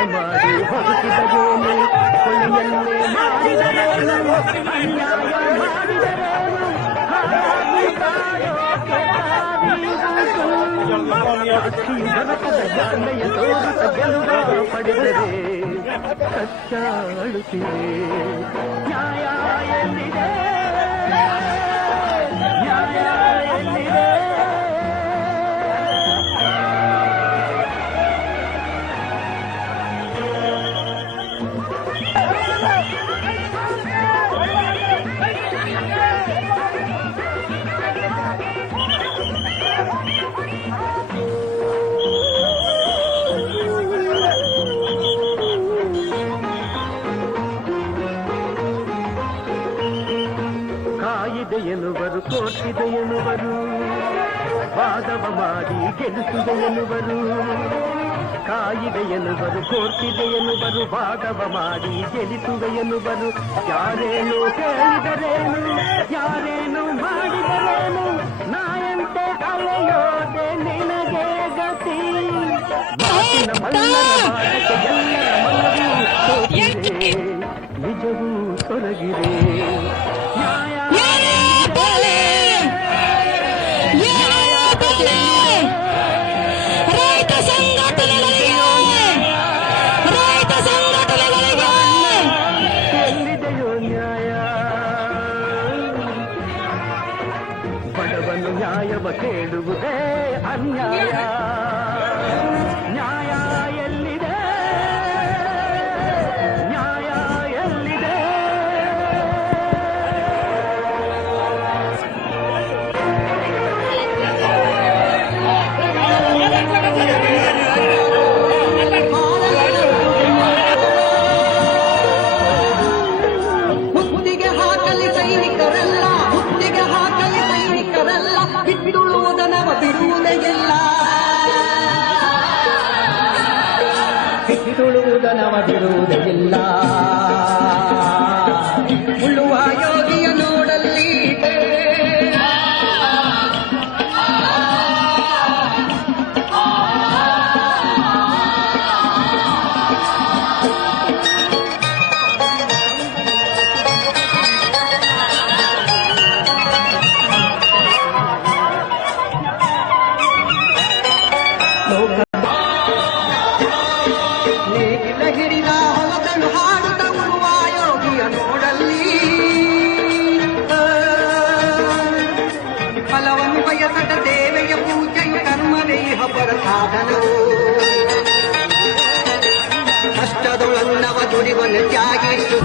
ಹುಡುಗೆಯ ಮಾಡಿ ಬದುಕಿದರೇನು ಕೊಲೆಯನ್ನೇ ಮಾಡಿದರೇನು ಅನ್ಯಾಯ ಮಾಡಿದರೇನು ಹಾಗಾಗಿ ಕಾಯೋಕೆ ದಾರಿಯುಂಟು. ಜೀವನದ ಜಾಣ್ಮೆಯ ತೋರಿಸ ಗೆಲುವ ಪಡೆದರೆ ಸತ್ಯ ಎನ್ನುವರು ಕೋರ್ಟಿದೆ ಎನ್ನುವರು ವಾದವ ಮಾಡಿ ಗೆಲ್ಲಿಸಿದೆ ಎನ್ನುವರು ಕಾಯಿದೆ ಎನ್ನುವರು ಕೋರ್ಟಿದೆ ಎನ್ನುವರು ವಾದವ ಮಾಡಿ ಗೆಲ್ಲಿಸುವೆ ಎನ್ನುವರು ಯಾರೇನು ಕೇಳಿದರೇನು ಯಾರೇನು ಮಾಡಿದರೇನು ನಾಯಂತೆ ಅಲೆಯೋದೆ ನಿನಗೆ ಗತಿ ಮಾತಿನ ಮಲ್ಲರ ಮಾಟಕ್ಕೆ ಎಲ್ಲರ ಮನವೂ ಸೋತಿದೆ ನಿಜವೂ ತೊಲಗಿರೆ ನ್ಯಾಯವ ಕೇಳುವುದೇ ಅನ್ಯಾಯ ಬಿಸಿ ಉಳ್ಳುವ ಯೋಗಿಯ ನೋಡಲ್ಲಿ. ಕಷ್ಟದೊಳನ್ನವ ದುಡಿವನು ತ್ಯಾಗಿಸು